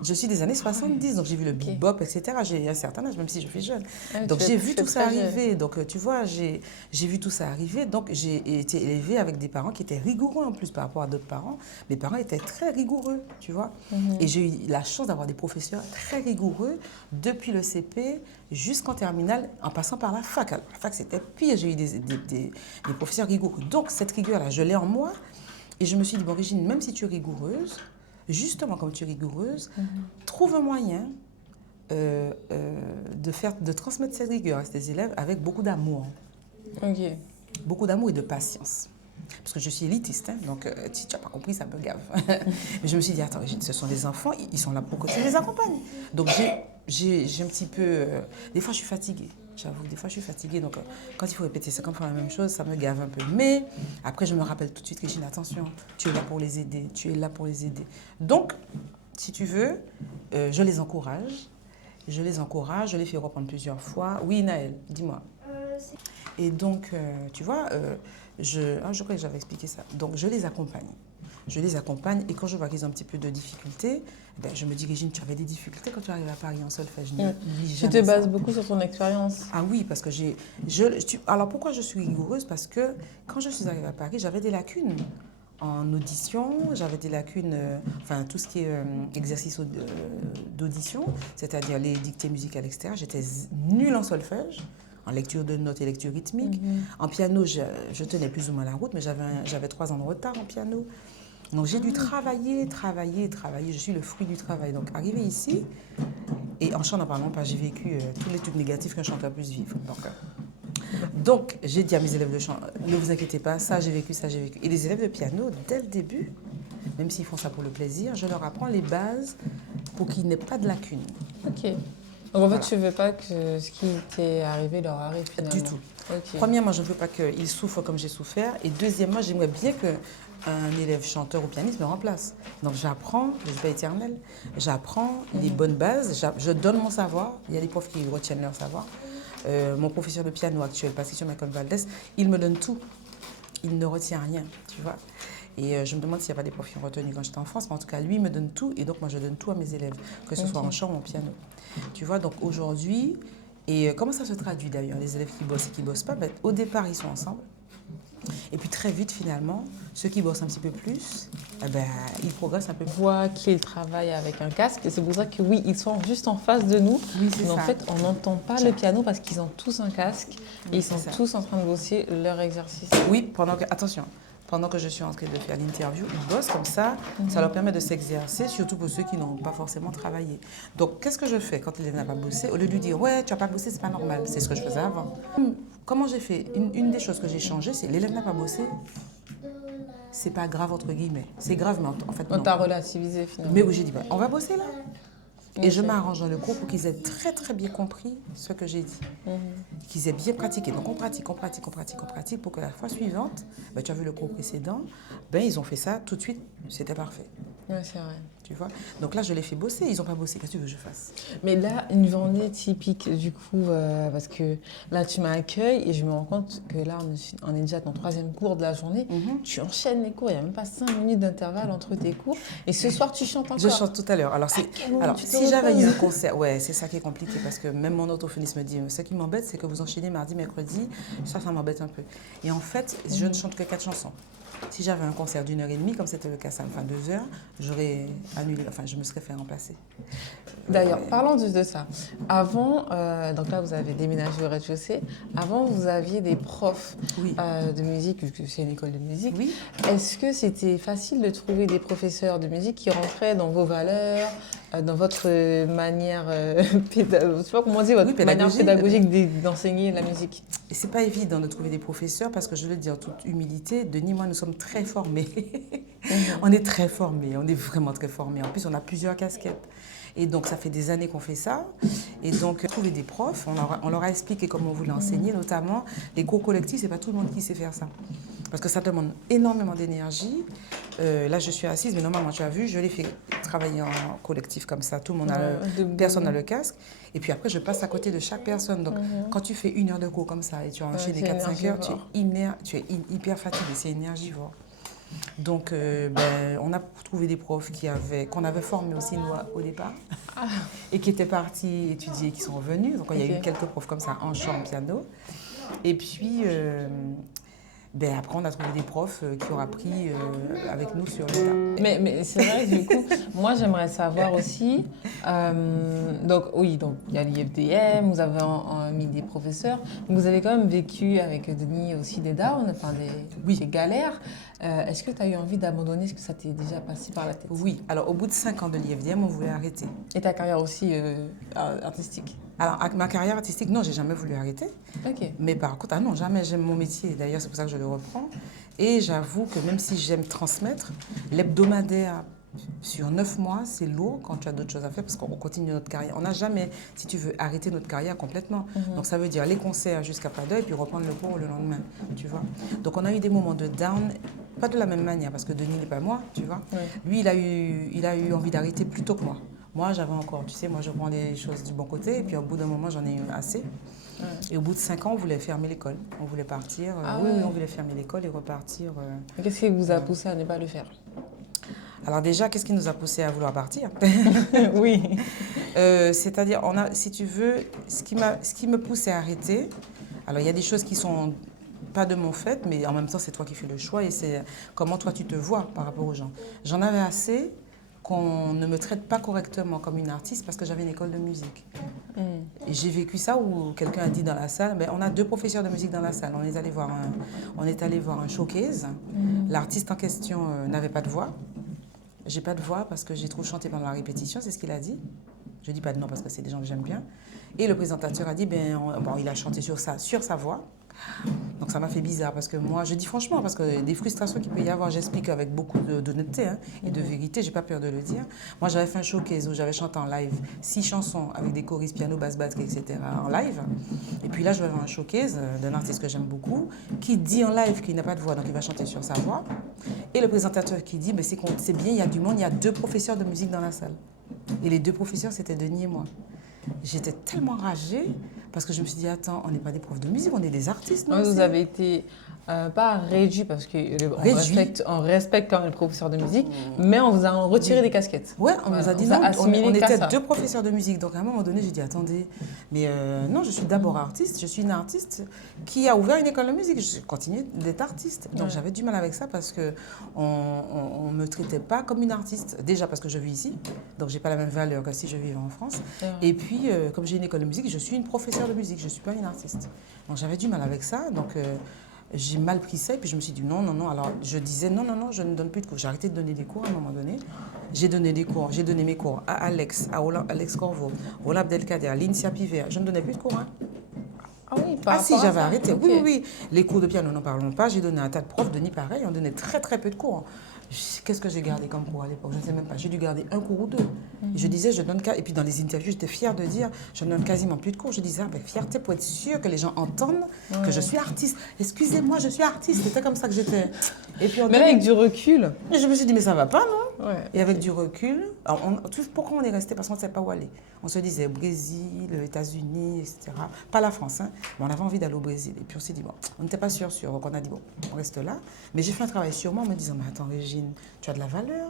Je suis des années 70, donc j'ai vu le Ok. bebop, etc. J'ai un certain âge, même si je suis jeune. Ah, Donc tu j'ai fais- vu tu fais tout ça très jeune. arriver. Donc tu vois, j'ai vu tout ça arriver. Donc j'ai été élevée avec des parents qui étaient rigoureux en plus par rapport à d'autres parents. Mes parents étaient très rigoureux, tu vois. Et j'ai eu la chance d'avoir des professeurs très rigoureux depuis le CP jusqu'en terminale, en passant par la fac. Alors, la fac, c'était pire. J'ai eu des professeurs rigoureux. Donc cette rigueur-là, je l'ai en moi. Et je me suis dit, bon, Régine, même si tu es rigoureuse, justement comme tu es rigoureuse, trouve un moyen de transmettre cette rigueur à tes élèves avec beaucoup d'amour. Ok. Beaucoup d'amour et de patience. Parce que je suis élitiste, hein, donc si tu n'as pas compris, ça me gave. Mais je me suis dit, attends, Régine, ce sont des enfants, ils sont là pour que tu les accompagnes. Donc j'ai un petit peu... des fois, je suis fatiguée. J'avoue, des fois, je suis fatiguée. Donc, quand il faut répéter 50 fois la même chose, ça me gave un peu. Mais après, je me rappelle tout de suite, Régine, attention, tu es là pour les aider. Tu es là pour les aider. Donc, si tu veux, je les encourage. Je les fais reprendre plusieurs fois. Oui, Naël, dis-moi. Et donc, tu vois, je crois que j'avais expliqué ça. Donc, je les accompagne. Je les accompagne et quand je vois qu'ils ont un petit peu de difficultés, ben, je me dis, Régine, tu avais des difficultés quand tu arrives à Paris en solfège. Tu te bases beaucoup sur ton expérience. Ah oui, parce que alors pourquoi je suis rigoureuse? Parce que quand je suis arrivée à Paris, j'avais des lacunes en audition, j'avais des lacunes, enfin tout ce qui est exercice d'audition, c'est-à-dire les dictées musicales, etc. J'étais nulle en solfège, en lecture de notes et lecture rythmique. En piano, je tenais plus ou moins la route, mais j'avais 3 ans de retard en piano. Donc j'ai dû travailler. Je suis le fruit du travail. Donc arrivé ici, et en chant, n'en parlons pas, j'ai vécu tous les trucs négatifs qu'un chanteur puisse vivre. Donc j'ai dit à mes élèves de chant, ne vous inquiétez pas, ça j'ai vécu. Et les élèves de piano, dès le début, même s'ils font ça pour le plaisir, je leur apprends les bases pour qu'ils n'aient pas de lacunes. Ok. Donc en fait, Voilà. tu ne veux pas que ce qui t'est arrivé leur arrive finalement. Du tout. Ok. Premièrement, je ne veux pas qu'ils souffrent comme j'ai souffert. Et deuxièmement, j'aimerais bien qu'un élève chanteur ou pianiste me remplace. Donc j'apprends, je ne suis pas éternelle, j'apprends les bonnes bases, je donne mon savoir. Il y a des profs qui retiennent leur savoir. Mon professeur de piano actuel, Patricio Michael Valdez, il me donne tout. Il ne retient rien, tu vois. Et je me demande s'il n'y a pas des profs qui ont retenu quand j'étais en France, mais en tout cas, lui, il me donne tout. Et donc, moi, je donne tout à mes élèves, que ce soit en chant ou en piano. Tu vois, donc aujourd'hui, et comment ça se traduit d'ailleurs, les élèves qui bossent et qui ne bossent pas, ben, au départ, ils sont ensemble. Et puis très vite, finalement, ceux qui bossent un petit peu plus, eh ben, ils progressent un peu plus. On voit qu'ils travaillent avec un casque. Et c'est pour ça que oui, ils sont juste en face de nous. Oui, c'est Mais en ça. fait, on n'entend pas le piano parce qu'ils ont tous un casque. Et ils c'est sont ça. tous en train de bosser leur exercice. Oui, attention, pendant que je suis en train de faire l'interview, ils bossent comme ça, ça leur permet de s'exercer, surtout pour ceux qui n'ont pas forcément travaillé. Donc, qu'est-ce que je fais quand l'élève n'a pas bossé? Au lieu de lui dire, ouais, tu n'as pas bossé, c'est pas normal, c'est ce que je faisais avant. Comment j'ai fait? Une des choses que j'ai changé, c'est l'élève n'a pas bossé, c'est pas grave, entre guillemets. C'est grave, mais en fait, On non. t'a relativisé finalement. Mais où j'ai dit, bah, on va bosser là. Et je Ok. m'arrange dans le cours pour qu'ils aient très très bien compris ce que j'ai dit. Qu'ils aient bien pratiqué. Donc on pratique pour que la fois suivante, ben, tu as vu le cours précédent, ben, ils ont fait ça tout de suite, c'était parfait. Ouais, c'est vrai. Tu vois? Donc là, je les fais bosser, ils n'ont pas bossé. Qu'est-ce que tu veux que je fasse? Mais là, une journée typique, du coup, parce que là, tu m'accueilles et je me rends compte que là, on est déjà à ton 3e cours de la journée. Tu enchaînes les cours, il n'y a même pas 5 minutes d'intervalle entre tes cours. Et ce soir, tu chantes encore. Je chante tout à l'heure. Alors, quel moment tu te si j'avais eu un reposes? concert, ouais, c'est ça qui est compliqué parce que même mon orthophoniste me dit, ce qui m'embête, c'est que vous enchaînez mardi, mercredi. Ça m'embête un peu. Et en fait, je ne chante que 4 chansons. Si j'avais un concert d'1h30, comme c'était le cas, enfin 2 heures, j'aurais annulé, enfin je me serais fait remplacer. D'ailleurs, parlons juste de ça. Avant, donc là, vous avez déménagé au rez-de-chaussée. Avant, vous aviez des profs Oui. de musique, puisque c'est une école de musique. Oui. Est-ce que c'était facile de trouver des professeurs de musique qui rentraient dans vos valeurs, dans votre manière pédagogique, je sais pas comment dire, votre Oui, manière pédagogique. pédagogique d'enseigner la musique? Et c'est pas évident de trouver des professeurs parce que je le dis en toute humilité, Denis et moi, nous sommes très formés. On est très formés, on est vraiment très formés. En plus, on a plusieurs casquettes. Et donc, ça fait des années qu'on fait ça. Et donc, trouver des profs, on leur a expliqué comment on voulait enseigner, notamment les cours collectifs, c'est pas tout le monde qui sait faire ça. Parce que ça demande énormément d'énergie. Là, je suis assise, mais normalement, tu as vu, je les fais travailler en collectif comme ça. Tout le monde personne n'a le casque. Et puis après, je passe à côté de chaque personne. Donc, quand tu fais 1 heure de cours comme ça et tu as enchaîné c'est 4-5 heures, énergivore. tu es hyper fatigué, c'est énergivore. Donc, on a trouvé des profs qu'on avait formés aussi, nous, au départ, et qui étaient partis étudier, qui sont revenus. Donc, il y a eu quelques profs comme ça en chant, piano. Et puis, après, on a trouvé des profs qui ont appris avec nous sur le tas. Mais c'est vrai, du coup, moi, j'aimerais savoir aussi, donc il y a l'IFDM, vous avez mis des professeurs, mais vous avez quand même vécu avec Denis aussi des downs, enfin des galères. Est-ce que tu as eu envie d'abandonner? Est-ce que ça t'est déjà passé par la tête? Oui, alors au bout de 5 ans de l'IFDM, on voulait arrêter. Et ta carrière aussi artistique? Alors, ma carrière artistique, non, j'ai jamais voulu arrêter. Ok. Mais par contre, non, jamais, j'aime mon métier. D'ailleurs, c'est pour ça que je le reprends. Et j'avoue que même si j'aime transmettre, l'hebdomadaire sur 9 mois, c'est lourd quand tu as d'autres choses à faire parce qu'on continue notre carrière. On n'a jamais, si tu veux, arrêté notre carrière complètement. Donc, ça veut dire les concerts jusqu'à pas d'heure et puis reprendre le cours le lendemain, tu vois. Donc, on a eu des moments de down, pas de la même manière parce que Denis n'est pas moi, tu vois. Ouais. Lui, il a eu envie d'arrêter plus tôt que moi. Moi, j'avais encore, tu sais, moi, je prends les choses du bon côté et puis au bout d'un moment, j'en ai eu assez. Ouais. Et au bout de 5 ans, on voulait fermer l'école. On voulait partir. Oui, on voulait fermer l'école et repartir. Qu'est-ce qui vous a poussé à ne pas le faire? Alors déjà, qu'est-ce qui nous a poussé à vouloir partir? Oui. C'est-à-dire, si tu veux, ce qui me poussait à arrêter, alors il y a des choses qui sont pas de mon fait, mais en même temps, c'est toi qui fais le choix et c'est comment toi tu te vois par rapport aux gens. J'en avais assez qu'on ne me traite pas correctement comme une artiste parce que j'avais une école de musique. Et j'ai vécu ça où quelqu'un a dit dans la salle, on a 2 professeurs de musique dans la salle. On est allé voir un showcase. L'artiste en question n'avait pas de voix. J'ai pas de voix parce que j'ai trop chanté pendant la répétition, c'est ce qu'il a dit. Je dis pas de non parce que c'est des gens que j'aime bien. Et le présentateur a dit, il a chanté sur sa voix. Donc ça m'a fait bizarre parce que moi, je dis franchement, parce que des frustrations qu'il peut y avoir, j'explique avec beaucoup d'honnêteté et de vérité, j'ai pas peur de le dire. Moi, j'avais fait un showcase où j'avais chanté en live 6 chansons avec des choristes, piano, basse, batterie, etc. en live. Et puis là, je vais avoir un showcase d'un artiste que j'aime beaucoup qui dit en live qu'il n'a pas de voix, donc il va chanter sur sa voix. Et le présentateur qui dit, c'est bien, il y a du monde, il y a 2 professeurs de musique dans la salle. Et les 2 professeurs, c'était Denis et moi. J'étais tellement ragée parce que je me suis dit, attends, on n'est pas des profs de musique, on est des artistes. Non, vous avez été pas réduit parce qu'on respecte quand même les professeurs de musique, mais on vous a retiré des casquettes. Ouais, on nous a dit non, on était 2 professeurs de musique. Donc à un moment donné, j'ai dit, attendez, mais non, je suis d'abord artiste, je suis une artiste qui a ouvert une école de musique, je continue d'être artiste. Donc j'avais du mal avec ça parce qu'on ne me traitait pas comme une artiste. Déjà parce que je vis ici, donc je n'ai pas la même valeur que si je vivais en France. Et puis, comme j'ai une école de musique, je suis une professeure de musique, je ne suis pas une artiste. Donc j'avais du mal avec ça, donc j'ai mal pris ça et puis je me suis dit non. Alors je disais non, je ne donne plus de cours. J'ai arrêté de donner des cours à un moment donné. J'ai donné des cours, j'ai donné mes cours à Alex, à Alex Corvo, Ola Abdelkader, à Lincia Piver. Je ne donnais plus de cours. Ah oui, pas si, j'avais arrêté. Okay. Oui. Les cours de piano, n'en parlons pas. J'ai donné un tas de profs, Denis pareil, on donnait très très peu de cours. Qu'est-ce que j'ai gardé comme cours à l'époque? Je ne sais même pas. J'ai dû garder un cours ou 2. Et je disais, et puis dans les interviews, j'étais fière de dire, je ne donne quasiment plus de cours. Je disais, fierté pour être sûre que les gens entendent que je suis artiste. Excusez-moi, je suis artiste. C'était comme ça que j'étais. Et puis mais avec du recul. Je me suis dit, mais ça ne va pas, non? Et avec du recul, pourquoi on est resté? Parce qu'on ne sait pas où aller. On se disait Brésil, États-Unis, etc. Pas la France, mais on avait envie d'aller au Brésil. Et puis on s'est dit, on n'était pas sûr. Donc on a dit, on reste là. Mais j'ai fait un travail sur moi en me disant, mais attends, Régine, tu as de la valeur.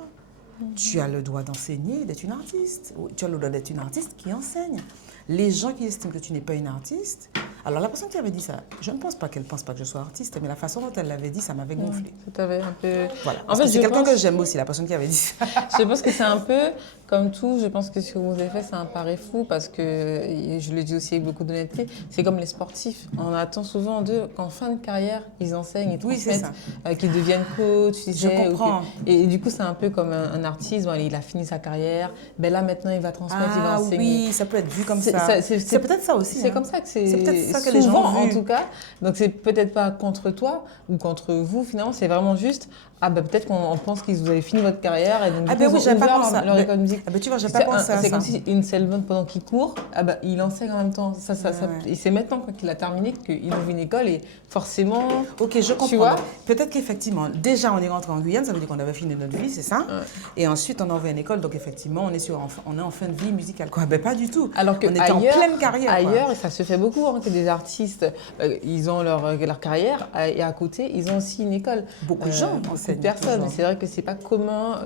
Tu as le droit d'enseigner, d'être une artiste. Tu as le droit d'être une artiste qui enseigne. Les gens qui estiment que tu n'es pas une artiste... Alors, la personne qui avait dit ça, je ne pense pas qu'elle ne pense pas que je sois artiste, mais la façon dont elle l'avait dit, ça m'avait gonflé. Ça t'avait un peu... Voilà. En fait, c'est quelqu'un que j'aime aussi, la personne qui avait dit ça. Je pense que c'est un peu comme tout. Je pense que ce que vous avez fait, c'est un pari fou parce que, et je le dis aussi avec beaucoup d'honnêteté, c'est comme les sportifs. On attend souvent d'eux qu'en fin de carrière, ils enseignent et transmettent, qu'ils deviennent coach. Je comprends. Et du coup, c'est un peu comme un artiste. Il a fini sa carrière. Là, maintenant, il va transmettre, il va enseigner. Oui, ça peut être vu comme ça. C'est peut-être ça aussi. C'est comme ça que c'est. Ça que les gens en tout cas. Donc, c'est peut-être pas contre toi ou contre vous, finalement. C'est vraiment juste, peut-être qu'on pense que vous avez fini votre carrière et donc, du coup, ils ont ouvert leur école de musique. Tu vois, j'ai pas pensé à ça. C'est comme si une Selvon, pendant qu'il court, il enseigne en même temps. Et c'est maintenant qu'il a terminé qu'il ouvre une école et forcément... Ok, je comprends. Peut-être qu'effectivement, déjà, on est rentré en Guyane, ça veut dire qu'on avait fini notre vie, c'est ça. Et ensuite, on a ouvert une école, donc effectivement, on est en fin de vie musicale. Pas du tout. Alors que on était en pleine carrière. Ailleurs, ça se fait beaucoup, que des artistes, ils ont leur carrière et à côté, ils ont aussi une école. Beaucoup de gens enseignent. de personnes. toujours. C'est vrai que c'est pas commun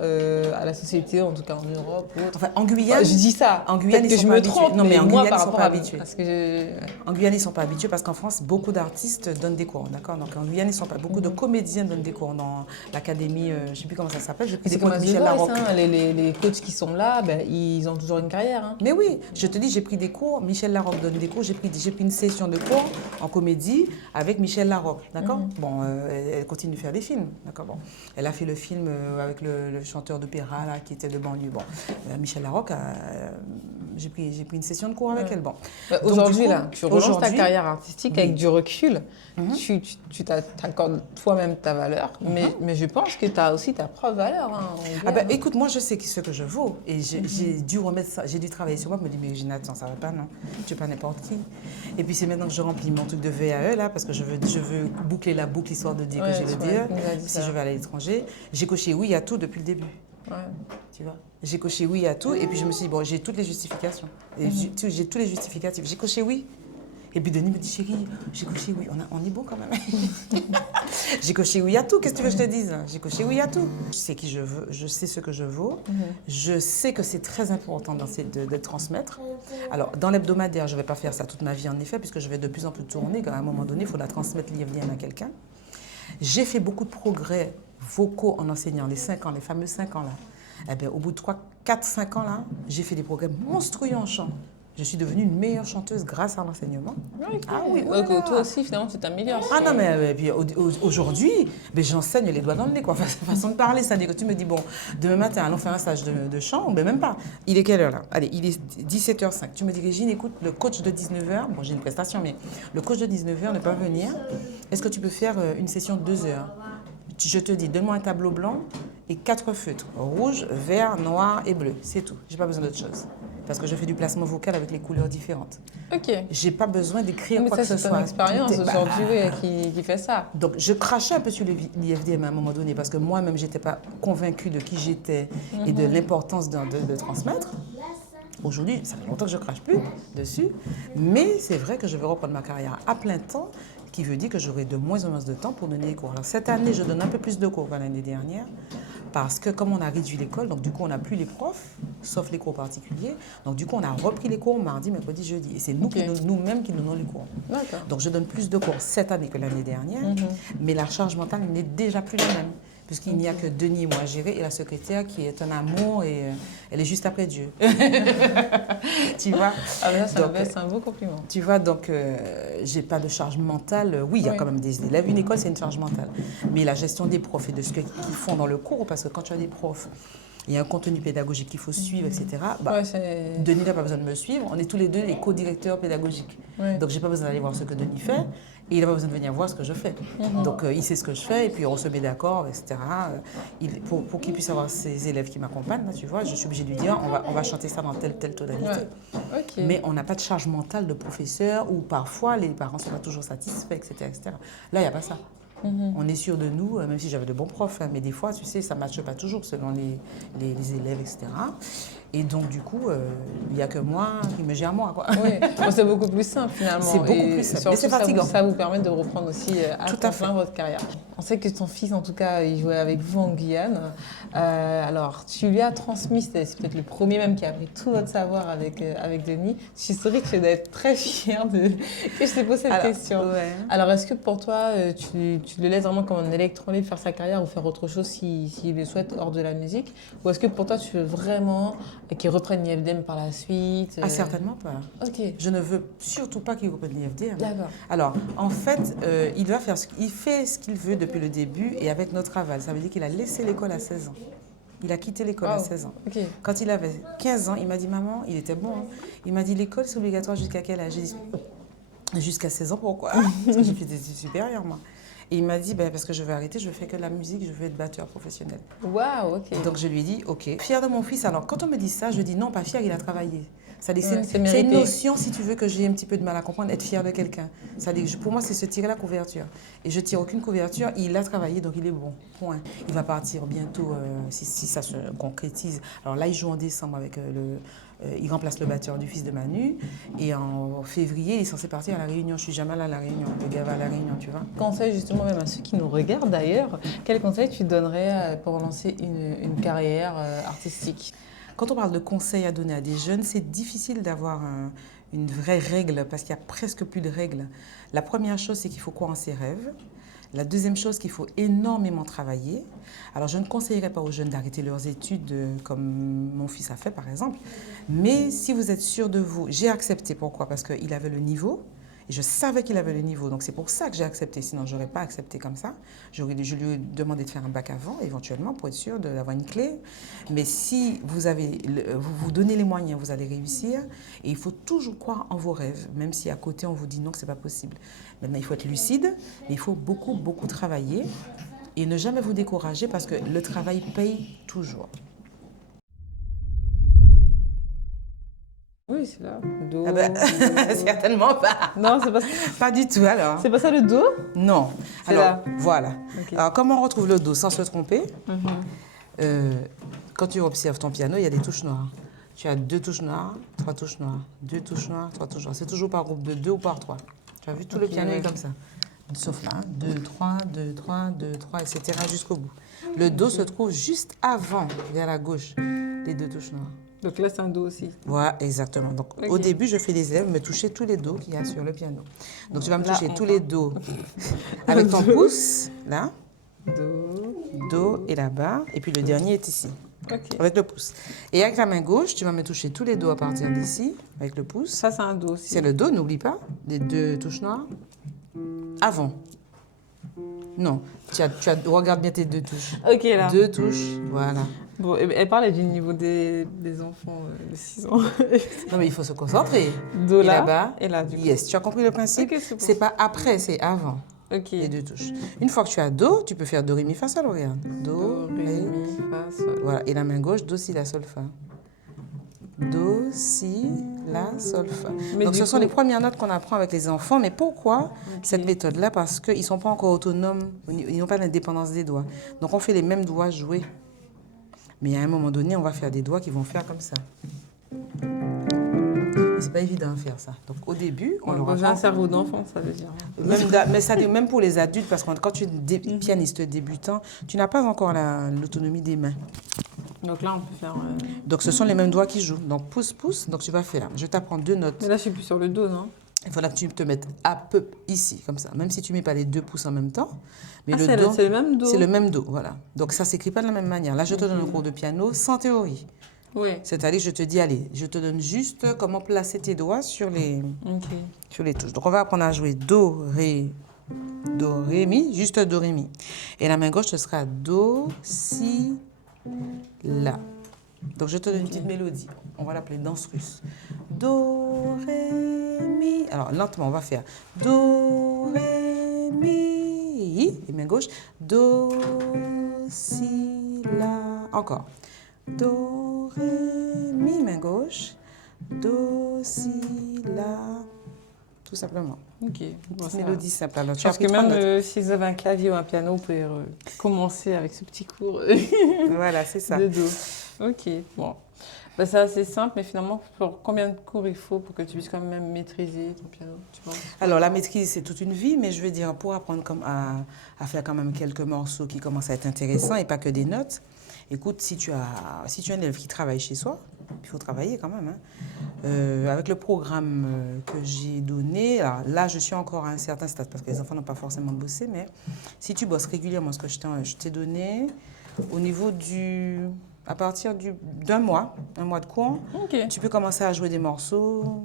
à la société, en tout cas en Europe ou autre. Enfin, en Guyane, Je dis ça. en Guyane, Peut-être ils que sont je pas me habitués. trompe, Non, mais en moi, Guyane, par ils sont rapport pas à habitués. parce que En Guyane, ils ne sont pas habitués parce qu'en France, beaucoup d'artistes donnent des cours, d'accord? Donc en Guyane, ils sont pas. Beaucoup de comédiens donnent des cours dans l'académie, je ne sais plus comment ça s'appelle. J'ai pris des c'est cours comme de à The Michel Voice, Larocque. hein, les coachs qui sont là, ben, ils ont toujours une carrière. Hein. Mais oui, je te dis, j'ai pris des cours. Michel Larocque donne des cours. J'ai pris une session de cours en comédie avec Michel Larocque, d'accord? Bon, elle continue de faire des films, d'accord? Bon, elle a fait le film avec le chanteur d'opéra là qui était de banlieue. Bon, Michel Larocque, j'ai pris une session de cours avec elle. Bon. Bah, Donc, aujourd'hui, du coup, là, tu relances ta aujourd'hui, carrière artistique oui. avec du recul. Tu t'accordes toi-même ta valeur, mais je pense que tu as aussi ta propre valeur. Hein, Ah ben, écoute, moi je sais ce que je vaux et j'ai dû remettre ça, j'ai dû travailler sur moi, me dire mais Gina, attends, ça va pas, non, tu es pas n'importe qui. Et puis c'est maintenant que je remplis mon truc de VAE là parce que je veux boucler la boucle histoire de dire que j'ai le DE si je vais aller à l'étranger. J'ai coché oui à tout depuis le début. Ouais. Tu vois, j'ai coché oui à tout et puis je me suis dit bon, j'ai toutes les justifications. Et j'ai tous les justificatifs. J'ai coché oui. Et puis Denis me dit, chérie, j'ai coché oui, on est bon quand même. J'ai coché oui à tout, qu'est-ce que tu veux que je te dise? J'ai coché oui à tout. Je sais qui je veux, je sais ce que je vaux. Je sais que c'est très important de transmettre. Alors, dans l'hebdomadaire, je ne vais pas faire ça toute ma vie en effet, puisque je vais de plus en plus tourner. À un moment donné, il faudra transmettre l'IFDM à quelqu'un. J'ai fait beaucoup de progrès vocaux en enseignant les 5 ans, les fameux 5 ans là. Eh bien, au bout de 4-5 ans là, j'ai fait des progrès monstrueux en chant. Je suis devenue une meilleure chanteuse grâce à l'enseignement. Okay. Ah oui, donc, toi aussi, finalement, tu t'améliores. Ah non, mais puis, aujourd'hui, j'enseigne les doigts dans le nez, quoi. Façon de parler, c'est-à-dire que tu me dis, bon, demain matin, allons faire un stage de chant, mais même pas. Il est quelle heure là? Allez, il est 17h05. Tu me dis, Régine, écoute, le coach de 19h, bon, j'ai une prestation, mais le coach de 19h ne peut pas venir. Est-ce que tu peux faire une session de 2 heures? Je te dis, donne-moi un tableau blanc et 4 feutres, rouge, vert, noir et bleu. C'est tout. J'ai pas besoin d'autre chose. Parce que je fais du placement vocal avec les couleurs différentes. Ok. J'ai pas besoin d'écrire quoi que ce soit. C'est ton expérience aujourd'hui qui fait ça. Donc je crachais un peu sur l'IFDM à un moment donné parce que moi-même, j'étais pas convaincue de qui j'étais et de l'importance de transmettre. Aujourd'hui, ça fait longtemps que je crache plus dessus, mais c'est vrai que je vais reprendre ma carrière à plein temps, qui veut dire que j'aurai de moins en moins de temps pour donner les cours. Alors cette année, je donne un peu plus de cours que l'année dernière, parce que comme on a réduit l'école, donc du coup on n'a plus les profs, sauf les cours particuliers, donc du coup on a repris les cours mardi, mercredi, jeudi, et c'est nous-mêmes qui donnons les cours. Donc je donne plus de cours cette année que l'année dernière, mais la charge mentale n'est déjà plus la même. Puisqu'il n'y a que Denis et moi à gérer, et la secrétaire qui est un amour et elle est juste après Dieu. Tu vois? Ah ben ça c'est un beau compliment. Tu vois, donc j'ai pas de charge mentale. Oui, il y a quand même des élèves. Une école, c'est une charge mentale. Mais la gestion des profs et de ce qu'ils font dans le cours, parce que quand tu as des profs, il y a un contenu pédagogique qu'il faut suivre, etc. Bah, Denis n'a pas besoin de me suivre. On est tous les deux les co-directeurs pédagogiques. Donc, j'ai pas besoin d'aller voir ce que Denis fait. Et il n'a pas besoin de venir voir ce que je fais. Donc, il sait ce que je fais et puis on se met d'accord, etc. Pour qu'il puisse avoir ses élèves qui m'accompagnent, là, tu vois, je suis obligée de lui dire on va chanter ça dans telle tonalité. Mais on n'a pas de charge mentale de professeur où parfois les parents ne sont pas toujours satisfaits, etc. Là, il n'y a pas ça. On est sûr de nous, même si j'avais de bons profs, hein, mais des fois, tu sais, ça ne matche pas toujours selon les élèves, etc. Et donc, du coup, il n'y a que moi qui me gère moi, quoi. Oui, bon, c'est beaucoup plus simple finalement. C'est beaucoup plus simple, mais c'est fatigant. Ça vous permet de reprendre aussi à temps plein votre carrière. On sait que ton fils, en tout cas, il jouait avec vous en Guyane. Alors, tu lui as transmis, c'est peut-être le premier même qui a appris tout votre savoir avec Denis. Je suis sûre que tu dois être très fière que je t'ai posé cette question. Ouais. Alors, est-ce que pour toi, tu le laisses vraiment comme un électron libre faire sa carrière ou faire autre chose s'il le souhaite hors de la musique? Ou est-ce que pour toi, tu veux vraiment qu'il reprenne l'IFDM par la suite? Ah, certainement pas. Ok. Je ne veux surtout pas qu'il reprenne l'IFDM. D'accord. Alors, en fait, il fait ce qu'il veut depuis le début et avec notre aval. Ça veut dire qu'il a laissé l'école à 16 ans. Il a quitté l'école à 16 ans. Okay. Quand il avait 15 ans, il m'a dit, maman, il était bon, hein. Il m'a dit, l'école, c'est obligatoire jusqu'à quel âge? J'ai dit, jusqu'à 16 ans, pourquoi? Parce que j'ai fait des études supérieures, moi. Et il m'a dit, parce que je veux arrêter, je fais que de la musique, je veux être batteur professionnel. Waouh, ok. Et donc je lui ai dit, ok. Fier de mon fils. Alors quand on me dit ça, je dis non, pas fier, il a travaillé. C'est une notion, si tu veux, que j'ai un petit peu de mal à comprendre, être fier de quelqu'un. Pour moi, c'est se tirer la couverture. Et je ne tire aucune couverture, il a travaillé, donc il est bon. Point. Il va partir bientôt, si ça se concrétise. Alors là, il joue en décembre avec il remplace le batteur du fils de Manu. Et en février, il est censé partir à La Réunion. Je ne suis jamais allée à La Réunion. Le gars va à La Réunion, tu vois. Conseil justement même à ceux qui nous regardent d'ailleurs, quel conseil tu donnerais pour lancer une carrière artistique? Quand on parle de conseils à donner à des jeunes, c'est difficile d'avoir une vraie règle parce qu'il n'y a presque plus de règles. La première chose, c'est qu'il faut croire en ses rêves. La deuxième chose, qu'il faut énormément travailler. Alors, je ne conseillerais pas aux jeunes d'arrêter leurs études comme mon fils a fait, par exemple. Mais si vous êtes sûr de vous, j'ai accepté. Pourquoi? Parce qu'il avait le niveau. Et je savais qu'il avait le niveau, donc c'est pour ça que j'ai accepté. Sinon, je n'aurais pas accepté comme ça. Je lui ai demandé de faire un bac avant, éventuellement, pour être sûr d'avoir une clé. Mais si vous vous donnez les moyens, vous allez réussir. Et il faut toujours croire en vos rêves, même si à côté, on vous dit non, que ce n'est pas possible. Maintenant, il faut être lucide, mais il faut beaucoup, beaucoup travailler. Et ne jamais vous décourager parce que le travail paye toujours. Oui, c'est là. Do, Ah ben, certainement pas. Non, c'est pas ça. Pas du tout, alors. C'est pas ça le do? Non. C'est Alors, là. voilà. Okay. Alors, comment on retrouve le do sans se tromper? Quand tu observes ton piano, il y a des touches noires. Tu as 2 touches noires, 3 touches noires, 2 touches noires, 3 touches noires. C'est toujours par groupe de 2 ou par 3. Tu as vu, tout le piano est comme ça. Sauf là, 2, 3, 2, 3, 2, 3, etc. jusqu'au bout. Le do se trouve juste avant, vers la gauche, les 2 touches noires. Donc là, c'est un do aussi. Voilà, exactement. Donc, au début, je fais les élèves me toucher tous les dos qu'il y a sur le piano. Donc, tu vas me toucher tous les dos avec ton pouce, là. Do et là-bas. Et puis, le dernier est ici, avec le pouce. Et avec la main gauche, tu vas me toucher tous les dos à partir d'ici, avec le pouce. Ça, c'est un do aussi. C'est le do, n'oublie pas, les 2 touches noires. Avant. Non, regarde bien tes 2 touches. Ok, là. 2 touches, voilà. Bon, elle parlait du niveau des enfants de 6 ans. Non, mais il faut se concentrer. Do et là, là-bas. et là, du coup. Yes, tu as compris le principe? Ok, c'est bon. C'est pas après, c'est avant. Ok. Les 2 touches. Une fois que tu as do, tu peux faire do, ré, mi, fa, sol, regarde. Do, ré, mi, fa, sol. Voilà, et la main gauche, do, si, la, sol, fa. Do, si, la, sol, fa. Donc, ce sont les premières notes qu'on apprend avec les enfants. Mais pourquoi cette méthode-là? Parce qu'ils ne sont pas encore autonomes, ils n'ont pas l'indépendance des doigts. Donc, on fait les mêmes doigts joués. Mais à un moment donné, on va faire des doigts qui vont faire comme ça. C'est pas évident à faire ça. Donc au début, on leur apprend. J'ai un cerveau d'enfant, ça veut dire. Mais ça dit même pour les adultes, parce que quand tu es pianiste débutant, tu n'as pas encore l'autonomie des mains. Donc là, on peut faire. Donc ce sont les mêmes doigts qui jouent. Donc pouce, pouce. Donc tu vas faire. Je t'apprends 2 notes. Mais là, je suis plus sur le do, non? Il faudra que tu te mettes à peu ici, comme ça. Même si tu ne mets pas les 2 pouces en même temps. Mais c'est le même do. C'est le même do, voilà. Donc ça ne s'écrit pas de la même manière. Là, je te donne le cours de piano sans théorie. Oui. C'est-à-dire, je te dis, allez, je te donne juste comment placer tes doigts sur les touches. Donc, on va apprendre à jouer do, ré, mi, juste do, ré, mi. Et la main gauche, ce sera do, si, la. Donc, je te donne une petite mélodie. On va l'appeler danse russe. Do, ré, mi. Alors, lentement, on va faire do, ré, mi. Et main gauche, do, si, la. Encore. Do, ré, mi, main gauche. Do, si, la. Tout simplement. Ok. Bon, mélodie simple. Alors, je pense que même si vous avez un clavier ou un piano, vous pouvez commencer avec ce petit cours. Voilà, c'est ça. De do. Ok. Bon. Bah, c'est assez simple, mais finalement, pour combien de cours il faut pour que tu puisses quand même maîtriser ton piano, tu penses? Alors, la maîtrise, c'est toute une vie, mais je veux dire, pour apprendre à faire quand même quelques morceaux qui commencent à être intéressants et pas que des notes. Écoute, si tu as un élève qui travaille chez soi, il faut travailler quand même. Hein. Avec le programme que j'ai donné, alors là, je suis encore à un certain stade parce que les enfants n'ont pas forcément bossé, mais si tu bosses régulièrement ce que je t'ai donné, au niveau à partir d'un mois de cours, tu peux commencer à jouer des morceaux.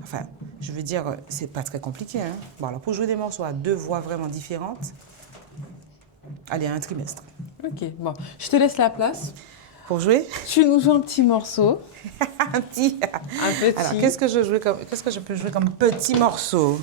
Enfin, je veux dire, c'est pas très compliqué. Hein. Bon, alors pour jouer des morceaux à 2 voix vraiment différentes, allez, un trimestre. Ok, bon, je te laisse la place. Pour jouer? Tu nous joues un petit morceau. Un petit. Alors, qu'est-ce que je peux jouer comme petit morceau?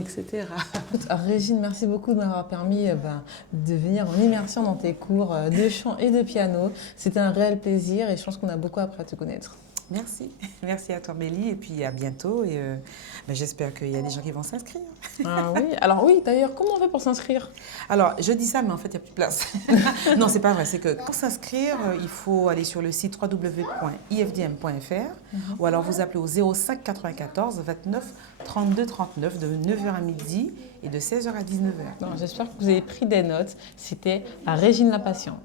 etc. Régine, merci beaucoup de m'avoir permis de venir en immersion dans tes cours de chant et de piano. C'était un réel plaisir et je pense qu'on a beaucoup appris à te connaître. Merci. Merci à toi, Mélie, et puis à bientôt. Et j'espère qu'il y a des gens qui vont s'inscrire. Ah oui, alors oui, d'ailleurs, comment on fait pour s'inscrire? Alors, je dis ça, mais en fait, il n'y a plus de place. Non, c'est pas vrai. C'est que pour s'inscrire, il faut aller sur le site www.ifdm.fr ou alors vous appelez au 05 94 29 32 39 de 9h à midi et de 16h à 19h. J'espère que vous avez pris des notes. C'était à Régine La Patiente.